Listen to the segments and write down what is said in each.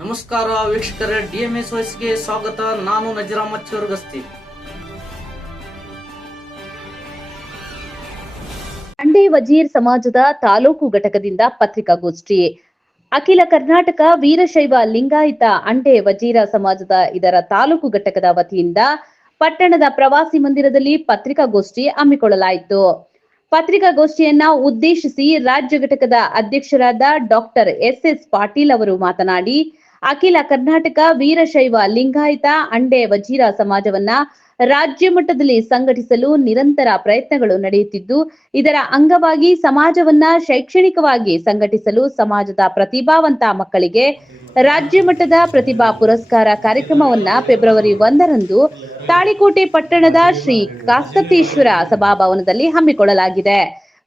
ನಮಸ್ಕಾರ ವೀಕ್ಷಕರೇ, DMS ವಾಯ್ಸ್ಗೆ ಸ್ವಾಗತ. ನಾನು ನಜೀರ್ ಅಹಮದ್ ಚೋರ್ಗಸ್ತಿ. ಅಂಡೆ ವಜೀರ್ ಸಮಾಜದ ತಾಲೂಕು ಘಟಕದಿಂದ ಪತ್ರಿಕಾಗೋಷ್ಠಿ. ಅಖಿಲ ಕರ್ನಾಟಕ ವೀರಶೈವ ಲಿಂಗಾಯತ ಅಂಡೆ ವಜೀರ ಸಮಾಜದ ಇದರ ತಾಲೂಕು ಘಟಕದ ವತಿಯಿಂದ ಪಟ್ಟಣದ ಪ್ರವಾಸಿ ಮಂದಿರದಲ್ಲಿ ಪತ್ರಿಕಾಗೋಷ್ಠಿ ಹಮ್ಮಿಕೊಳ್ಳಲಾಯಿತು. ಪತ್ರಿಕಾಗೋಷ್ಠಿಯನ್ನ ಉದ್ದೇಶಿಸಿ ರಾಜ್ಯ ಘಟಕದ ಅಧ್ಯಕ್ಷರಾದ ಡಾಕ್ಟರ್ SS ಪಾಟೀಲ್ ಅವರು ಮಾತನಾಡಿ, ಅಖಿಲ ಕರ್ನಾಟಕ ವೀರಶೈವ ಲಿಂಗಾಯತ ಅಂಡೆ ವಜೀರ ಸಮಾಜವನ್ನ ರಾಜ್ಯ ಮಟ್ಟದಲ್ಲಿ ಸಂಘಟಿಸಲು ನಿರಂತರ ಪ್ರಯತ್ನಗಳು ನಡೆಯುತ್ತಿದ್ದು, ಇದರ ಅಂಗವಾಗಿ ಸಮಾಜವನ್ನ ಶೈಕ್ಷಣಿಕವಾಗಿ ಸಂಘಟಿಸಲು ಸಮಾಜದ ಪ್ರತಿಭಾವಂತ ಮಕ್ಕಳಿಗೆ ರಾಜ್ಯ ಮಟ್ಟದ ಪ್ರತಿಭಾ ಪುರಸ್ಕಾರ ಕಾರ್ಯಕ್ರಮವನ್ನ ಫೆಬ್ರವರಿ 1ರಂದು ತಾಳಿಕೋಟೆ ಪಟ್ಟಣದ ಶ್ರೀ ಕಾಸ್ತೇಶ್ವರ ಸಭಾಭವನದಲ್ಲಿ ಹಮ್ಮಿಕೊಳ್ಳಲಾಗಿದೆ.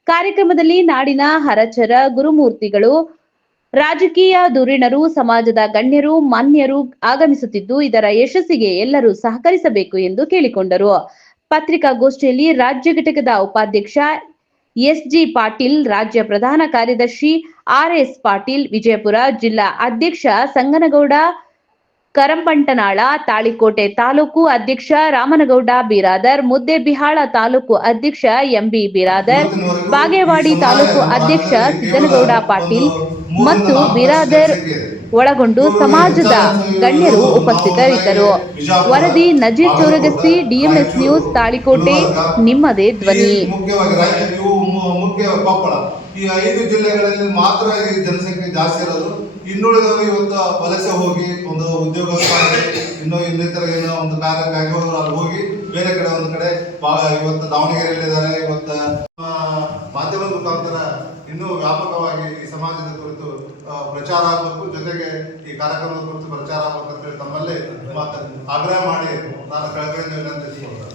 ಕಾರ್ಯಕ್ರಮದಲ್ಲಿ ನಾಡಿನ ಹರಚರ ಗುರುಮೂರ್ತಿಗಳು, ರಾಜಕೀಯ ಧುರೀಣರು, ಸಮಾಜದ ಗಣ್ಯರು, ಮಾನ್ಯರು ಆಗಮಿಸುತ್ತಿದ್ದು, ಇದರ ಯಶಸ್ಸಿಗೆ ಎಲ್ಲರೂ ಸಹಕರಿಸಬೇಕು ಎಂದು ಕೇಳಿಕೊಂಡರು. ಪತ್ರಿಕಾಗೋಷ್ಠಿಯಲ್ಲಿ ರಾಜ್ಯ ಘಟಕದ ಉಪಾಧ್ಯಕ್ಷ SG ಪಾಟೀಲ್, ರಾಜ್ಯ ಪ್ರಧಾನ ಕಾರ್ಯದರ್ಶಿ RS ಪಾಟೀಲ್, ವಿಜಯಪುರ ಜಿಲ್ಲಾ ಅಧ್ಯಕ್ಷ ಸಂಗನಗೌಡ ಕರಂಪಂಟನಾಳ, ತಾಳಿಕೋಟೆ ತಾಲೂಕು ಅಧ್ಯಕ್ಷ ರಾಮನಗೌಡ ಬಿರಾದರ್, ಮುದ್ದೇಬಿಹಾಳ ತಾಲೂಕು ಅಧ್ಯಕ್ಷ MB ಬಿರಾದರ್, ಬಾಗೇವಾಡಿ ತಾಲೂಕು ಅಧ್ಯಕ್ಷ ಸಿದ್ದನಗೌಡ ಪಾಟೀಲ್ ಮತ್ತು ಬಿರಾದರ್ ಒಳಗೊಂಡು ಸಮಾಜದ ಗಣ್ಯರು ಉಪಸ್ಥಿತರಿದ್ದರು. ವರದಿ ನಜೀರ್ ಚೋರಗಸ್ತಿ, DMS ನ್ಯೂಸ್, ತಾಳಿಕೋಟೆ, ನಿಮ್ಮದೇ ಧ್ವನಿ. ಈ 5 ಜಿಲ್ಲೆಗಳಲ್ಲಿ ಮಾತ್ರ ಈ ಜನಸಂಖ್ಯೆ ಜಾಸ್ತಿ ಇರೋದು. ಇನ್ನುಳಿದವರು ಇವತ್ತು ವಲಸೆ ಹೋಗಿ ಒಂದು ಉದ್ಯೋಗ ಇನ್ನಿತರ ಏನೋ ಒಂದು ಕಾರ್ಯಕ್ಕಾಗಿ ಅಲ್ಲಿ ಹೋಗಿ ಬೇರೆ ಕಡೆ ಒಂದು ಕಡೆ ಇವತ್ತು ದಾವಣಗೆರೆಯಲ್ಲಿದ್ದಾರೆ. ಇವತ್ತು ಮಾಧ್ಯಮದ ಮುಖಾಂತರ ಇನ್ನೂ ವ್ಯಾಪಕವಾಗಿ ಈ ಸಮಾಜದ ಕುರಿತು ಪ್ರಚಾರ ಆಗಬೇಕು, ಜೊತೆಗೆ ಈ ಕಾರ್ಯಕ್ರಮದ ಕುರಿತು ಪ್ರಚಾರ ಆಗಬೇಕು ಅಂತ ಹೇಳಿ ತಮ್ಮಲ್ಲಿ ಆಗ್ರಹ ಮಾಡಿ ನಾನು ಕಳಕಳಿಯಿಂದ ವಿನಂತಿಸಿಕೊಳ್ತೇನೆ.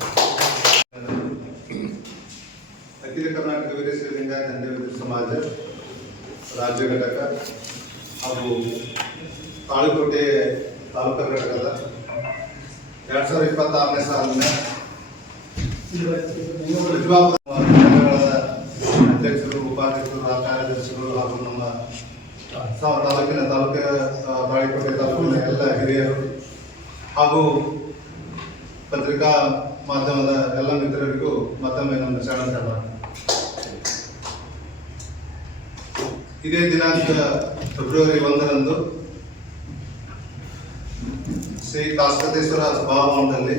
ಅಖಿಲ ಕರ್ನಾಟಕ ವೀರಶೈವ ಲಿಂಗಾಯತ ಅಂಡೆ ವಜೀರ ಸಮಾಜ ರಾಜ್ಯ ಘಟಕ ಹಾಗೂ ತಾಳಿಕೋಟೆ ತಾಲೂಕು ಘಟಕದ 2026ನೇ ಸಾಲಿನ ಅಧ್ಯಕ್ಷರು, ಉಪಾಧ್ಯಕ್ಷರು, ಕಾರ್ಯದರ್ಶಿಗಳು ಹಾಗೂ ನಮ್ಮ ತಾಲೂಕಿನ ತಾಳಿಕೋಟೆ ತಾಲೂಕಿನ ಎಲ್ಲ ಹಿರಿಯರು ಹಾಗೂ ಪತ್ರಿಕಾ ಮಾಧ್ಯಮದ ಎಲ್ಲ ಮಿತ್ರರಿಗೂ ಮತ್ತೊಮ್ಮೆ ನಮ್ಮ ಶರಣ. ಇದೇ ದಿನಾಂಕ ಫೆಬ್ರವರಿ 1ರಂದು ಶ್ರೀ ಕಾಸ್ತೇಶ್ವರ ಸಭಾಭವನದಲ್ಲಿ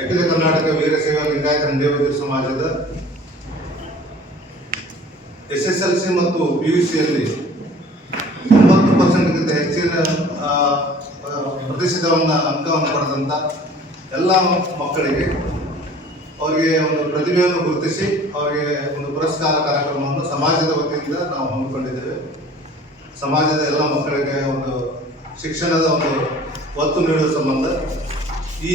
ಅಖಿಲ ಕರ್ನಾಟಕ ವೀರಶೈವ ಲಿಂಗಾಯತ ಅಂಡೆ ವಜೀರ ಸಮಾಜದ SSLC ಮತ್ತು PUCಯಲ್ಲಿ 90%ಗಿಂತ ಹೆಚ್ಚಿನ ಪ್ರತಿಶತವನ್ನು ಅಂಕವನ್ನು ಪಡೆದಂಥ ಎಲ್ಲ ಮಕ್ಕಳಿಗೆ ಅವರಿಗೆ ಒಂದು ಪ್ರತಿಭೆಯನ್ನು ಗುರುತಿಸಿ ಅವರಿಗೆ ಒಂದು ಪುರಸ್ಕಾರ ಕಾರ್ಯಕ್ರಮವನ್ನು ಸಮಾಜದ ವತಿಯಿಂದ ನಾವು ಹಮ್ಮಿಕೊಂಡಿದ್ದೇವೆ. ಸಮಾಜದ ಎಲ್ಲ ಮಕ್ಕಳಿಗೆ ಒಂದು ಶಿಕ್ಷಣದ ಒಂದು ಒತ್ತು ನೀಡುವ ಸಂಬಂಧ ಈ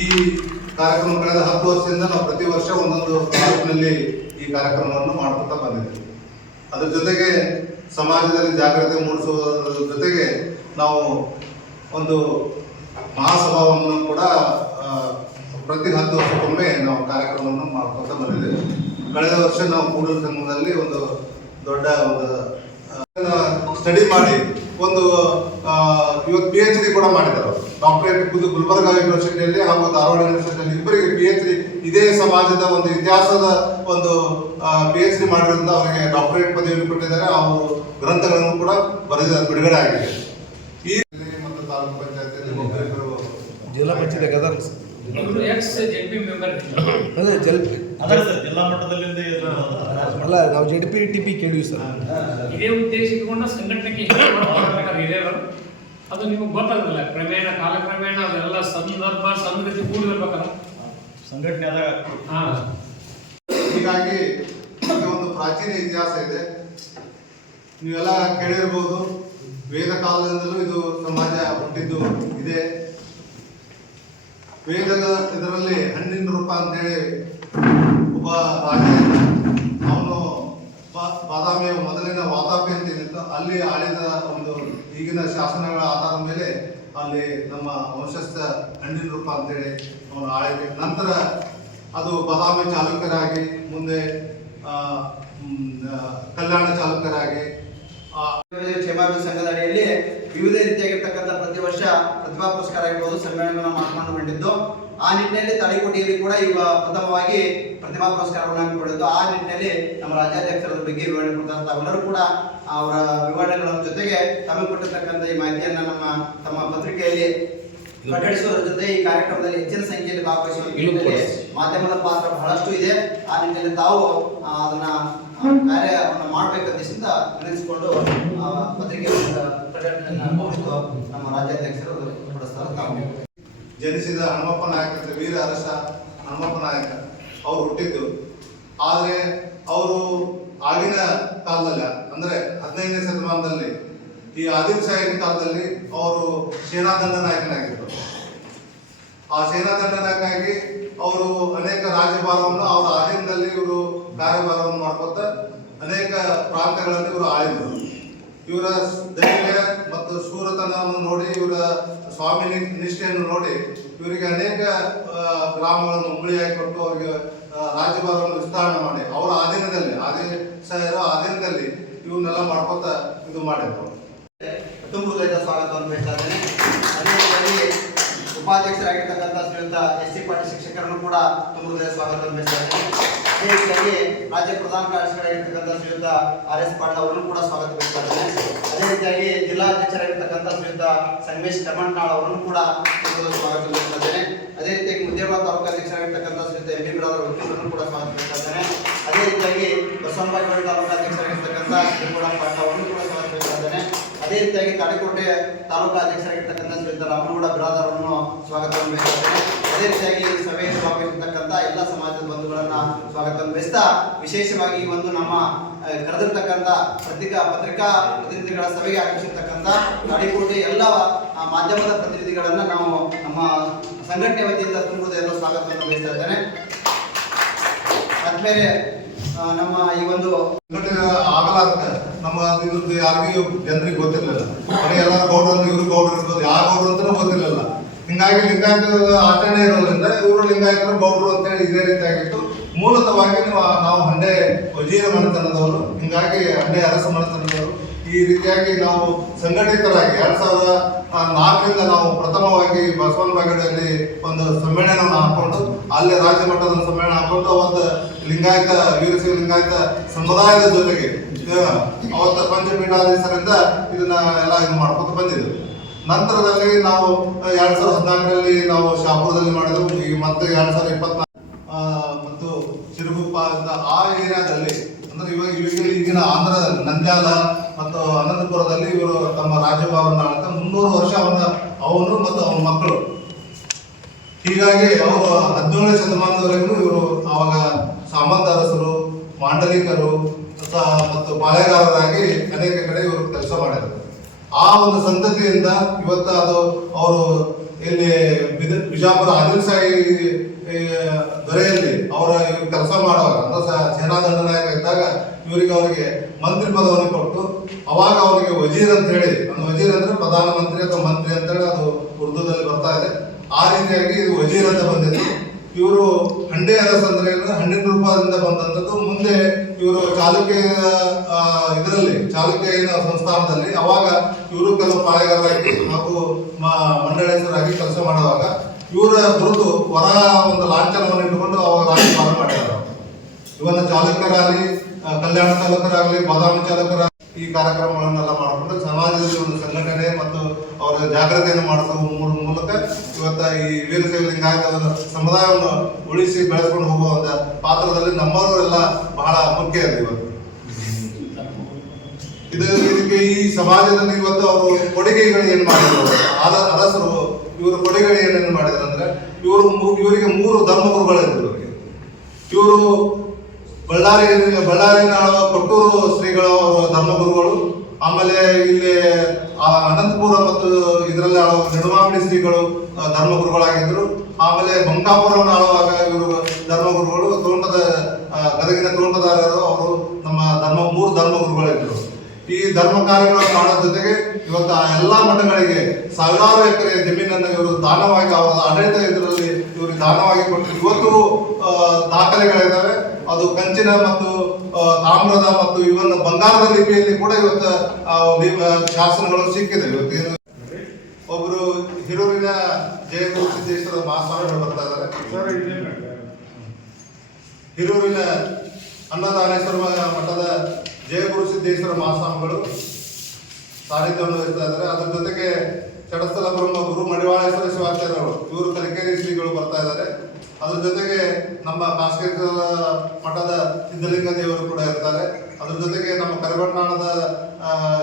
ಕಾರ್ಯಕ್ರಮ ಕಳೆದ 10 ವರ್ಷದಿಂದ ನಾವು ಪ್ರತಿ ವರ್ಷ ಒಂದೊಂದು ತಾಲೂಕಿನಲ್ಲಿ ಈ ಕಾರ್ಯಕ್ರಮವನ್ನು ಮಾಡ್ಕೊತಾ ಬಂದಿದ್ದೇವೆ. ಅದರ ಜೊತೆಗೆ ಸಮಾಜದಲ್ಲಿ ಜಾಗೃತಿ ಮೂಡಿಸುವುದರ ಜೊತೆಗೆ ನಾವು ಒಂದು ಮಹಾಸಭಾವನ್ನು ಕೂಡ ಪ್ರತಿ 10 ವರ್ಷಕ್ಕೊಮ್ಮೆ ನಾವು ಕಾರ್ಯಕ್ರಮವನ್ನು ಮಾಡ್ಕೊತಾ ಬಂದಿದ್ದೇವೆ. ಕಳೆದ ವರ್ಷ ನಾವು ಕೂಡಲ ಸಂಘದಲ್ಲಿ ಒಂದು ದೊಡ್ಡ ಒಂದು ಸ್ಟಡಿ ಮಾಡಿ ಒಂದು ಇವತ್ತು PhD ಕೂಡ ಮಾಡಿದ್ದಾರೆ. ಡಾಕ್ಟರೇಟ್ ಗುಲ್ಬರ್ಗಾ ಯೂನಿವರ್ಸಿಟಿಯಲ್ಲಿ ಹಾಗೂ ಧಾರವಾಡ ಯೂನಿವರ್ಸಿಟಿಯಲ್ಲಿ ಇಬ್ಬರಿಗೆ PhD ಇದೇ ಸಮಾಜದ ಒಂದು ಇತಿಹಾಸದ ಒಂದು PhD ಮಾಡಿರೋದ್ರಿಂದ ಅವರಿಗೆ ಡಾಕ್ಟರೇಟ್ ಪದವಿಯನ್ನು ಕೊಟ್ಟಿದ್ದಾರೆ. ಅವರು ಗ್ರಂಥಗಳನ್ನು ಕೂಡ ಬಿಡುಗಡೆ ಆಗಿದೆ. ಈ ಮತ್ತು ತಾಲೂಕು ಪಂಚಾಯತಿಯಲ್ಲಿ ಒಬ್ಬರಿಬ್ಬರು ಜಿಲ್ಲಾ ಪಂಚಾಯತ್ ಗದರ್ ZP ಮೆಂಬರ್ ಅದೇ ಜಿಲ್ಲಾ ಮಟ್ಟದಲ್ಲಿ ಅಲ್ಲ, ನಾವು ZP TP ಕೇಳಿವಿ ಸರ್. ಇದೇ ಉದ್ದೇಶ ಇಟ್ಕೊಂಡು ಸಂಘಟನೆಗೆ ಹಿರಿಯರು ಅದು ನಿಮಗೆ ಗೊತ್ತಾಗಲ್ಲ. ಕ್ರಮೇಣ ಕಾಲಕ್ರಮೇಣ ಅದೆಲ್ಲ ಸಂದರ್ಭ ಸಂಗತಿ ಕೂಡಿರ್ಬೇಕಲ್ಲ ಸಂಘಟನೆ ಆದಾಗ. ಹೀಗಾಗಿ ಒಂದು ಪ್ರಾಚೀನ ಇತಿಹಾಸ ಇದೆ. ನೀವೆಲ್ಲ ಕೇಳಿರ್ಬೋದು, ವೇದ ಕಾಲದಿಂದಲೂ ಇದು ಸಮಾಜ ಹುಟ್ಟಿದ್ದು ಇದೆ. ವೇದದ ಇದರಲ್ಲಿ ಹಣ್ಣಿನ ರೂಪ ಅಂತೇಳಿ ಒಬ್ಬ ರಾಜ, ಅವನು ಬಾದಾಮಿಯ ಮೊದಲಿನ ವಾತಾಪಿ ಅಂತ ಏನಿತ್ತು ಅಲ್ಲಿ ಆಳಿದ ಒಂದು ಈಗಿನ ಶಾಸನಗಳ ಆಧಾರದ ಮೇಲೆ ಅಲ್ಲಿ ನಮ್ಮ ವಂಶಸ್ಥ ಹಣ್ಣಿನ ರೂಪ ಅಂತೇಳಿ ಅವನು ಆಳಿದ ನಂತರ ಅದು ಬಾದಾಮಿ ಚಾಲುಕ್ಯರಾಗಿ ಮುಂದೆ ಕಲ್ಯಾಣ ಚಾಲುಕ್ಯರಾಗಿ ಕ್ಷೇಮಾಭಿವೃದ್ಧಿ ಸಂಘದ ಅಡಿಯಲ್ಲಿ ವಿವಿಧ ರೀತಿಯಾಗಿರ್ತಕ್ಕಂಥ ಪ್ರತಿ ವರ್ಷ ಪ್ರತಿಭಾ ಪುರಸ್ಕಾರ ಇರ್ಬೋದು ಸಮ್ಮೇಳನ ಮಾಡ್ಕೊಂಡು ಬಂದಿದ್ದು. ಆ ನಿಟ್ಟಿನಲ್ಲಿ ತಾಳಿಕೋಟೆಯಲ್ಲಿ ಕೂಡ ಈಗ ಪ್ರಥಮವಾಗಿ ಪ್ರತಿಭಾ ಪುರಸ್ಕಾರವನ್ನು ಹಮ್ಮಿಕೊಂಡಿದ್ದು. ಆ ನಿಟ್ಟಿನಲ್ಲಿ ನಮ್ಮ ರಾಜ್ಯಾಧ್ಯಕ್ಷರ ಬಗ್ಗೆ ವಿವರಣೆ ಕೊಡ್ತಾರೆ. ಅವರೆಲ್ಲರೂ ಕೂಡ ಅವರ ವಿವರಣೆಗಳ ಜೊತೆಗೆ ತಮಗೆ ಕೊಟ್ಟಿರ್ತಕ್ಕಂಥ ಈ ಮಾಹಿತಿಯನ್ನ ತಮ್ಮ ಪತ್ರಿಕೆಯಲ್ಲಿ ಪ್ರಕಟಿಸುವುದರ ಜೊತೆ ಈ ಕಾರ್ಯಕ್ರಮದಲ್ಲಿ ಹೆಚ್ಚಿನ ಸಂಖ್ಯೆಯಲ್ಲಿ ಭಾಗವಹಿಸುವ ಮಾಧ್ಯಮದ ಪಾತ್ರ ಬಹಳಷ್ಟು ಇದೆ. ಆ ನಿಟ್ಟಿನಲ್ಲಿ ತಾವು ಅದನ್ನ ಕಾರ್ಯವನ್ನು ಮಾಡಬೇಕಂತ ನಿರ್ಣಯಿಸಿಕೊಂಡು ಪತ್ರಿಕೆ ಪ್ರಕಟಣೆಯನ್ನು ಮುಗಿದು ನಮ್ಮ ರಾಜ್ಯಾಧ್ಯಕ್ಷರು ಪಡಿಸ್ತಾರೆ. ತಾವು ಜನಿಸಿದ ಹನುಮಪ್ಪ ನಾಯಕ ಅಂತ ವೀರ ಅರಸ ಹನುಮಪ್ಪ ನಾಯಕ ಅವರು ಹುಟ್ಟಿದ್ದು. ಆದರೆ ಅವರು ಆಗಿನ ಕಾಲದಲ್ಲಿ ಅಂದ್ರೆ 15ನೇ ಶತಮಾನದಲ್ಲಿ ಈ ಆದಿಲ್ ಶಾಹಿ ಕಾಲದಲ್ಲಿ ಅವರು ಸೇನಾದಂಡ ನಾಯಕನಾಗಿದ್ದರು. ಆ ಸೇನಾದಂಡ ನಾಯಕನಾಗಿ ಅವರು ಅನೇಕ ರಾಜ್ಯಭಾರವನ್ನು ಅವರ ಅಧೀನದಲ್ಲಿ ಇವರು ಕಾರ್ಯಭಾರವನ್ನು ಮಾಡ್ಕೊತ ಅನೇಕ ಪ್ರಾಂತ್ಯಗಳಲ್ಲಿ ಇವರು ಆಳಿದರು. ಇವರ ಧೈರ್ಯ ಮತ್ತು ಶೂರತನವನ್ನು ನೋಡಿ, ಇವರ ಸ್ವಾಮಿ ನಿಷ್ಠೆಯನ್ನು ನೋಡಿ ಇವರಿಗೆ ಅನೇಕ ಗ್ರಾಮಗಳನ್ನು ಉಂಬಳಿಯಾಗಿ ಕೊಟ್ಟು ಅವರಿಗೆ ರಾಜ್ಯಭಾರವನ್ನು ವಿಸ್ತರಣೆ ಮಾಡಿ ಅವರ ಅಧೀನದಲ್ಲಿ ಇವನ್ನೆಲ್ಲ ಮಾಡ್ಕೊತ ಇದು ಮಾಡಿದ್ರು. ತುಂಬುವುದರಿಂದ ಸ್ವಾಗತವನ್ನು ಬಯಸ್ತಾ ಇದ್ದೇನೆ. ಅದೇ ರೀತಿಯಾಗಿ ಉಪಾಧ್ಯಕ್ಷರಾಗಿರ್ತಕ್ಕಂಥ ಶ್ರೀಯುತ ಎಸ್.ಸಿ. ಪಾಟೀಲ್ ಶಿಕ್ಷಕರನ್ನು ಕೂಡ ತುಂಬುವುದರಿಂದ ಸ್ವಾಗತವನ್ನು ಬಯಸ್ತಾ ಇದ್ದೇನೆ. ಅದೇ ರೀತಿಯಾಗಿ ರಾಜ್ಯ ಪ್ರಧಾನ ಕಾರ್ಯದರ್ಶಿಗಳಾಗಿರ್ತಕ್ಕಂಥ ಶ್ರೀಯುತ ಆರ್.ಎಸ್. ಪಾಟೀಲ್ ಅವರನ್ನು ಕೂಡ ಸ್ವಾಗತ ಬಯಸ್ತಾ ಇದ್ದೇನೆ. ಅದೇ ರೀತಿಯಾಗಿ ಜಿಲ್ಲಾಧ್ಯಕ್ಷರಾಗಿರ್ತಕ್ಕಂಥ ಶ್ರೀಯುತ ಸಂಗಮೇಶ್ ಕಮಂಟ್ನಾಳ್ ಅವರನ್ನು ಕೂಡ ಸ್ವಾಗತ ಬಯಸ್ತಾ ಇದ್ದೇನೆ. ಅದೇ ರೀತಿಯಾಗಿ ಮುದ್ದೇಬಿಹಾಳ ತಾಲೂಕು ಅಧ್ಯಕ್ಷರಾಗಿರ್ತಕ್ಕಂಥ ಶ್ರೀಯುತ ಎಂ.ಬಿ. ಬ್ರದರ್ ವಕೀಲರನ್ನು ಕೂಡ ಸ್ವಾಗತ ಬಯಸ್ತಾ ಇದ್ದೇನೆ. ಅದೇ ರೀತಿಯಾಗಿ ಬಸವನಬಾಗೇವಾಡಿ ತಾಲೂಕು ಅಧ್ಯಕ್ಷರಾಗಿರ್ತಕ್ಕಂಥ ಶ್ರೀಗೌಡ ಪಾಟೀಲ್ ಅವರನ್ನು ಕೂಡ ಸ್ವಾಗತ ಬಯಸ್ತಾ ಇದ್ದೇನೆ. ಅದೇ ರೀತಿಯಾಗಿ ತಾಳಿಕೋಟೆ ತಾಲೂಕು ಅಧ್ಯಕ್ಷರಾಗಿರ್ತಕ್ಕಂಥ ಶ್ರೀಯುತ ರಾಮನಗೌಡ ಬ್ರಾದರ್ ಅವರನ್ನು ಸ್ವಾಗತವನ್ನು ಬಯಸುತ್ತೇನೆ. ಅದೇ ರೀತಿಯಾಗಿ ಈ ಸಭೆಯಲ್ಲಿ ಭಾಗವಹಿಸಿರ್ತಕ್ಕಂಥ ಎಲ್ಲ ಸಮಾಜದ ಬಂಧುಗಳನ್ನ ಸ್ವಾಗತವನ್ನು ಬಯಸ್ತಾ, ವಿಶೇಷವಾಗಿ ಈ ಒಂದು ನಮ್ಮ ಕರೆದಿರ್ತಕ್ಕಂಥ ಪತ್ರಿಕಾ ಪ್ರತಿನಿಧಿಗಳ ಸಭೆಗೆ ಆಗಮಿಸಿರ್ತಕ್ಕಂಥ ತಾಳಿಕೋಟೆ ಎಲ್ಲ ಮಾಧ್ಯಮದ ಪ್ರತಿನಿಧಿಗಳನ್ನ ನಾವು ನಮ್ಮ ಸಂಘಟನೆ ವತಿಯಿಂದ ತುಂಬುವುದೆಲ್ಲ ಸ್ವಾಗತವನ್ನು ಬಯಸ್ತಾ ಇದ್ದೇನೆ. ಆದ್ಮೇಲೆ ನಮ್ಮ ಈ ಒಂದು ಆಗಲಾರ್ದ ನಮ್ಮ ಇವ್ರದ್ದು ಯಾರಿಗೂ ಜನರಿಗೆ ಗೊತ್ತಿರಲಿಲ್ಲ. ಎಲ್ಲ ಗೌಡ್ರು ಇವ್ರು ಗೌಡ್ರು ಇರ್ಬೋದು, ಯಾವ ಗೌಡ್ರು ಅಂತಾನೂ ಗೊತ್ತಿರಲಿಲ್ಲ. ಹಿಂಗಾಗಿ ಲಿಂಗಾಯತ ಆಚರಣೆ ಇರೋದ್ರಿಂದ ಇವರು ಲಿಂಗಾಯತರು ಗೌಡ್ರು ಅಂತೇಳಿ ಇದೇ ರೀತಿಯಾಗಿತ್ತು. ಮೂಲತವಾಗಿ ನಾವು ಹಂಡೆ ವಜೀರ ಮನೆತನದವರು, ಹಿಂಗಾಗಿ ಹಂಡೆ ಅರಸ ಮನೆತನದವರು. ಈ ರೀತಿಯಾಗಿ ನಾವು ಸಂಘಟಿತರಾಗಿ 2004ರಿಂದ ನಾವು ಪ್ರಥಮವಾಗಿ ಬಸವನಬಾಗೇವಾಡಿಯಲ್ಲಿ ಒಂದು ಸಮ್ಮೇಳನವನ್ನು ಹಾಕೊಂಡು ಅಲ್ಲಿ ರಾಜ್ಯ ಮಟ್ಟದ ಸಮ್ಮೇಳನ ಹಾಕೊಂಡು ಅವತ್ತು ಲಿಂಗಾಯತ ವೀರಶೈವ ಲಿಂಗಾಯತ ಸಮುದಾಯದ ಜೊತೆಗೆ ಅವತ್ತು ಪಂಚಪೀಠಾಧೀಶರಿಂದ ಇದನ್ನ ಎಲ್ಲ ಇದು ಮಾಡ್ಕೊತ ಬಂದಿದ್ದೆವು. ನಂತರದಲ್ಲಿ ನಾವು 2014ರಲ್ಲಿ ನಾವು ಶಾಪುರದಲ್ಲಿ ಮಾಡಿದೆವು. ಈಗ ಮತ್ತೆ 2024 ಮತ್ತು ಸಿರುಗುಪ್ಪ ಅಂತ ಆ ಏರಿಯಾದಲ್ಲಿ ಅಂದ್ರೆ ಈಗಿನ ಆಂಧ್ರದಲ್ಲಿ ನಂಜಾಲ ಮತ್ತು ಅನಂತಪುರದಲ್ಲಿ ಇವರು ತಮ್ಮ ರಾಜ್ಯಭಾರವನ್ನು ಆಳ್ತಾ 300 ವರ್ಷ ಅವನು ಮತ್ತು ಅವನ ಮಕ್ಕಳು. ಹೀಗಾಗಿ ಅವರು 17ನೇ ಶತಮಾನದವರೆಗೂ ಇವರು ಆವಾಗ ಸಾಮಂತ ಅರಸರು, ಮಾಂಡಲಿಕರು ಮತ್ತು ಪಾಳೆಗಾರರಾಗಿ ಅನೇಕ ಕಡೆ ಇವರು ಕೆಲಸ ಮಾಡಿದರು. ಆ ಒಂದು ಸಂತತಿಯಿಂದ ಇವತ್ತು ಅದು ಅವರು ಇಲ್ಲಿ ಬಿಜಾಪುರ ಆದಿಲ್ ಶಾಹಿ ದೊರೆಯಲ್ಲಿ ಅವರ ಕೆಲಸ ಮಾಡುವಾಗ ಅಂದ್ರೆ ಸೇನಾದಂಡ ನಾಯಕ ಇದ್ದಾಗ ಅವರಿಗೆ ಮಂತ್ರಿ ಪದವನ್ನು ಕೊಟ್ಟು ಅವಾಗ ಅವರಿಗೆ ವಜೀರ್ ಅಂತ ಹೇಳಿ, ವಜೀರ್ ಅಂದ್ರೆ ಪ್ರಧಾನ ಮಂತ್ರಿ ಅಥವಾ ಮಂತ್ರಿ ಅಂತ ಹೇಳಿ ಅದು ಉರ್ದುದಲ್ಲಿ ಬರ್ತಾ ಇದೆ. ಆ ರೀತಿಯಾಗಿ ಇದು ವಜೀರ್ ಅಂತ ಬಂದಿದೆ. ಇವರು ಹಂಡೆ ಅರಸ ಅಂದ್ರೆ ಹಣ್ಣಿನ ರೂಪದಿಂದ ಬಂದಂಥದ್ದು. ಮುಂದೆ ಇವರು ಚಾಲುಕ್ಯ ಸಂಸ್ಥಾನದಲ್ಲಿ ಅವಾಗ ಇವರು ಕೆಲವು ಪಾಳೆಗಾರರಾಗಿ ಹಾಗೂ ಮಂಡಳೇಶ್ವರಾಗಿ ಕೆಲಸ ಮಾಡುವಾಗ ಇವರ ಗುರುತು ಹೊರ ಒಂದು ಲಾಂಛನವನ್ನು ಇಟ್ಟುಕೊಂಡು ಅವಾಗ ರಾಜ್ಯಭಾರ ಮಾಡಿದ್ದಾರೆ. ಇವನ್ನ ಚಾಲಕರಾಗಲಿ, ಕಲ್ಯಾಣ ಚಾಲಕರಾಗಲಿ, ಬಾದಾಮಿ ಚಾಲಕರಾಗಲಿ ಈ ಕಾರ್ಯಕ್ರಮಗಳನ್ನೆಲ್ಲ ಮಾಡಿಕೊಂಡು ಸಮಾಜದಲ್ಲಿ ಒಂದು ಸಂಘಟನೆ ಮತ್ತು ಅವರ ಜಾಗೃತಿಯನ್ನು ಮಾಡಿಸುವ ಮೂಲಕ ಇವತ್ತ ಈ ವೀರಶೈವ ಲಿಂಗಾಯತ ಸಮುದಾಯವನ್ನು ಉಳಿಸಿ ಬೆಳೆಸ್ಕೊಂಡು ಹೋಗುವ ಒಂದು ಪಾತ್ರದಲ್ಲಿ ನಮ್ಮವರು ಎಲ್ಲ ಬಹಳ ಮುಖ್ಯ ಇದೆ. ಇವತ್ತು ಇದಕ್ಕೆ ಈ ಸಮಾಜದಲ್ಲಿ ಇವತ್ತು ಅವರು ಕೊಡುಗೆಗಳು ಏನ್ ಮಾಡಿದ್ರು, ಅರಸರು ಇವರ ಕೊಡುಗೆಗಳು ಏನೇನು ಮಾಡಿದ್ರು ಅಂದ್ರೆ ಇವರಿಗೆ 3 ಧರ್ಮಗುರುಗಳಿದ್ರು. ಇವರು ಬಳ್ಳಾರಿನ ಕೊಟ್ಟೂರು ಶ್ರೀಗಳು ಅವರ ಧರ್ಮಗುರುಗಳು. ಆಮೇಲೆ ಇಲ್ಲಿ ಅನಂತಪುರ ಮತ್ತು ಇದರಲ್ಲಿ ನಿಡುಮಾಮಿಡಿ ಶ್ರೀಗಳು ಧರ್ಮಗುರುಗಳಾಗಿದ್ದರು. ಆಮೇಲೆ ಬಂಕಾಪುರವನ್ನು ಆಳುವಾಗ ಇವರು ಧರ್ಮಗುರುಗಳು. ಗದಗಿನ ತೋಂಟದಾರರು ಅವರು ನಮ್ಮ 3 ಧರ್ಮಗುರುಗಳಿದ್ದರು. ಈ ಧರ್ಮ ಕಾರ್ಯಗಳನ್ನು ಮಾಡೋ ಜೊತೆಗೆ ಇವತ್ತು ಆ ಎಲ್ಲ ಮಠಗಳಿಗೆ ಸಾವಿರಾರು ಎಕರೆ ಜಮೀನನ್ನು ಇವರು ದಾನವಾಗಿ ಅವರ ಆಡಳಿತ ಇದರಲ್ಲಿ ಇವರು ದಾನವಾಗಿ ಕೊಟ್ಟು ಇವತ್ತು ದಾಖಲೆಗಳಿದ್ದಾವೆ. ಅದು ಕಂಚಿನ ಮತ್ತು ತಾಮ್ರದ ಮತ್ತು ಇವನ್ ಬಂಗಾರದ ಲಿಪಿಯಲ್ಲಿ ಕೂಡ ಇವತ್ತು ಶಾಸನಗಳು ಸಿಕ್ಕಿದೆ. ಇವತ್ತು ಒಬ್ರು ಹಿರೂರಿನ ಜಯಗುರು ಸಿದ್ದೇಶ್ವರ ಮಹಾಸ್ವಾಮಿಗಳು ಬರ್ತಾ ಇದ್ದಾರೆ. ಹಿರೂರಿನ ಅನ್ನದಾನೇಶ್ವರ ಮಠದ ಜಯಗುರು ಸಿದ್ದೇಶ್ವರ ಮಹಾಸ್ವಾಮಿಗಳು ಸಾನ್ನಿಧ್ಯವನ್ನು ವಹಿಸ್ತಾ ಇದ್ದಾರೆ. ಅದರ ಜೊತೆಗೆ ಚಡಸ್ಥಲ ಬ್ರಹ್ಮ ಗುರು ಮಡಿವಾಳೇಶ್ವರ ಶಿವಾಚಾರ್ಯರು ಇವರು ತರೀಕೆರೆ ಶ್ರೀಗಳು ಬರ್ತಾ ಇದ್ದಾರೆ. ಅದ್ರ ಜೊತೆಗೆ ನಮ್ಮ ಕಾಸಕೇಶ್ವರ ಮಠದ ಸಿದ್ಧಲಿಂಗ ದೇವರು ಕೂಡ ಇರ್ತಾರೆ. ಅದ್ರ ಜೊತೆಗೆ ನಮ್ಮ ಕರಿಬಣ್ಣಾಳದ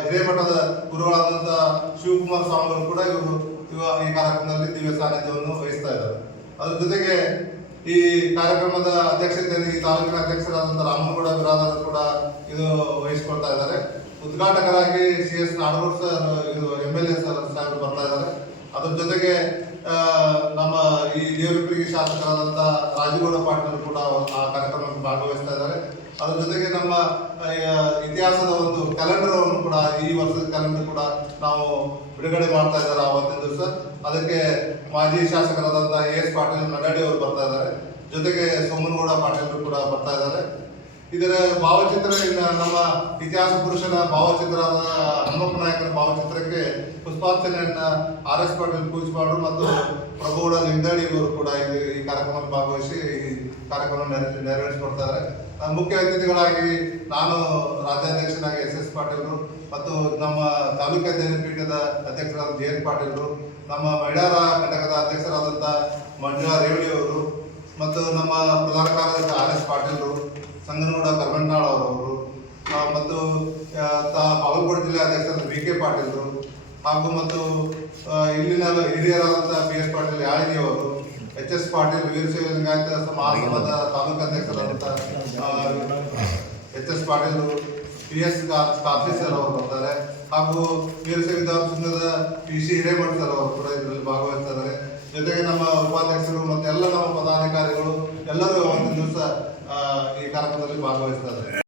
ಹಿರೇಮಠದ ಗುರುಗಳಾದಂಥ ಶಿವಕುಮಾರ ಸ್ವಾಮಿಗಳು ಕೂಡ ಇವರು ಈ ಕಾರ್ಯಕ್ರಮದಲ್ಲಿ ದಿವ್ಯ ಸಾನ್ನಿಧ್ಯವನ್ನು ವಹಿಸ್ತಾ ಇದ್ದಾರೆ. ಅದ್ರ ಜೊತೆಗೆ ಈ ಕಾರ್ಯಕ್ರಮದ ಅಧ್ಯಕ್ಷತೆಯನ್ನು ಈ ತಾಲೂಕಿನ ಅಧ್ಯಕ್ಷರಾದಂಥ ರಾಮನಗೌಡ ಬಿರಾದರ್ ಕೂಡ ಇದು ವಹಿಸ್ಕೊಳ್ತಾ ಇದ್ದಾರೆ. ಉದ್ಘಾಟಕರಾಗಿ CS ನಾಡಗೌಡ ಸರ್ ಇದು MLA ಸಾಹೇಬರು ಬರ್ತಾ ಇದ್ದಾರೆ. ಅದ್ರ ಜೊತೆಗೆ ನಮ್ಮ ಈ ದೇವರಪುರಿಗೆ ಶಾಸಕರಾದಂಥ ರಾಜಗೌಡ ಪಾಟೀಲ್ ಕೂಡ ಆ ಕಾರ್ಯಕ್ರಮಕ್ಕೆ ಭಾಗವಹಿಸ್ತಾ ಇದ್ದಾರೆ. ಅದ್ರ ಜೊತೆಗೆ ನಮ್ಮ ಇತಿಹಾಸದ ಒಂದು ಕ್ಯಾಲೆಂಡರ್ ಅನ್ನು ಕೂಡ ಈ ವರ್ಷದ ಕ್ಯಾಲೆಂಡರ್ ಕೂಡ ನಾವು ಬಿಡುಗಡೆ ಮಾಡ್ತಾ ಇದ್ದಾರೆ ಆವತ್ತಿನ ದಿವಸ. ಅದಕ್ಕೆ ಮಾಜಿ ಶಾಸಕರಾದಂಥ AS ಪಾಟೀಲ್ ನಡಾಡಿ ಅವರು ಬರ್ತಾ ಇದ್ದಾರೆ. ಜೊತೆಗೆ ಸೋಮನಗೌಡ ಪಾಟೀಲ್ ಕೂಡ ಬರ್ತಾ ಇದ್ದಾರೆ. ಇದರ ಭಾವಚಿತ್ರ ನಮ್ಮ ಇತಿಹಾಸ ಪುರುಷನ ಭಾವಚಿತ್ರರಾದ ಹನುಮಪ್ಪ ನಾಯಕರ ಭಾವಚಿತ್ರಕ್ಕೆ ಪುಷ್ಪಾರ್ಚನೆಯನ್ನ RS ಪಾಟೀಲ್ ಪೂಜ್ಪಾಡು ಮತ್ತು ಪ್ರಭುಗೌಡ ಲಿಂಗದಾಡಿ ಅವರು ಕೂಡ ಈ ಕಾರ್ಯಕ್ರಮದಲ್ಲಿ ಭಾಗವಹಿಸಿ ಈ ಕಾರ್ಯಕ್ರಮ ನೆರವೇರಿಸಿಕೊಡ್ತಾರೆ. ಮುಖ್ಯ ಅತಿಥಿಗಳಾಗಿ ನಾನು ರಾಜ್ಯಾಧ್ಯಕ್ಷನಾಗಿ SS ಪಾಟೀಲ್ರು ಮತ್ತು ನಮ್ಮ ತಾಲೂಕು ಅಧ್ಯಯನ ಪೀಠದ ಅಧ್ಯಕ್ಷರಾದ JN ಪಾಟೀಲ್ರು, ನಮ್ಮ ಮಹಿಳಾರ ಘಟಕದ ಅಧ್ಯಕ್ಷರಾದಂಥ ಮಂಜುಳಾ ರೇವಳಿ ಅವರು ಮತ್ತು ನಮ್ಮ ಪ್ರಧಾನ ಕಾರ್ಯದರ್ಶಿ RS ಪಾಟೀಲ್ರು, ಸಂಗನಗೌಡ ಕರ್ಮಣ್ಣಾಳ್ ಅವರು ಮತ್ತು ಬಾಗಲಕೋಟೆ ಜಿಲ್ಲೆ ಅಧ್ಯಕ್ಷರಾದ VK ಪಾಟೀಲ್ರು ಹಾಗೂ ಮತ್ತು ಇಲ್ಲಿನ ಹಿರಿಯರಾದಂಥ PS ಪಾಟೀಲ್ ಯಾಳಿಗೆ ಅವರು, HS ಪಾಟೀಲ್ ವೀರಶೈವ ಲಿಂಗಾಯತ ಮಹಾಸಭಾದ ತಾಲೂಕು ಅಧ್ಯಕ್ಷರಾದಂಥ HS ಪಾಟೀಲ್ರು, PS ಕಾರ್ತಿ ಸರ್ ಅವರು ಬರ್ತಾರೆ ಹಾಗೂ ವೀರಶೈವ ವಿಧಾನ ಸಂಘದ PC ಹಿರೇಮಠ ಸರ್ ಅವರು ಕೂಡ ಇದರಲ್ಲಿ ಭಾಗವಹಿಸ್ತಾ ಇದ್ದಾರೆ. ಜೊತೆಗೆ ನಮ್ಮ ಉಪಾಧ್ಯಕ್ಷರು ಮತ್ತು ಎಲ್ಲ ನಮ್ಮ ಪದಾಧಿಕಾರಿಗಳು ಎಲ್ಲರೂ ಒಂದು ದಿವಸ ಈ ಕಾರ್ಯಕ್ರಮದಲ್ಲಿ ಭಾಗವಹಿಸ್ತಾ ಇದ್ದಾರೆ.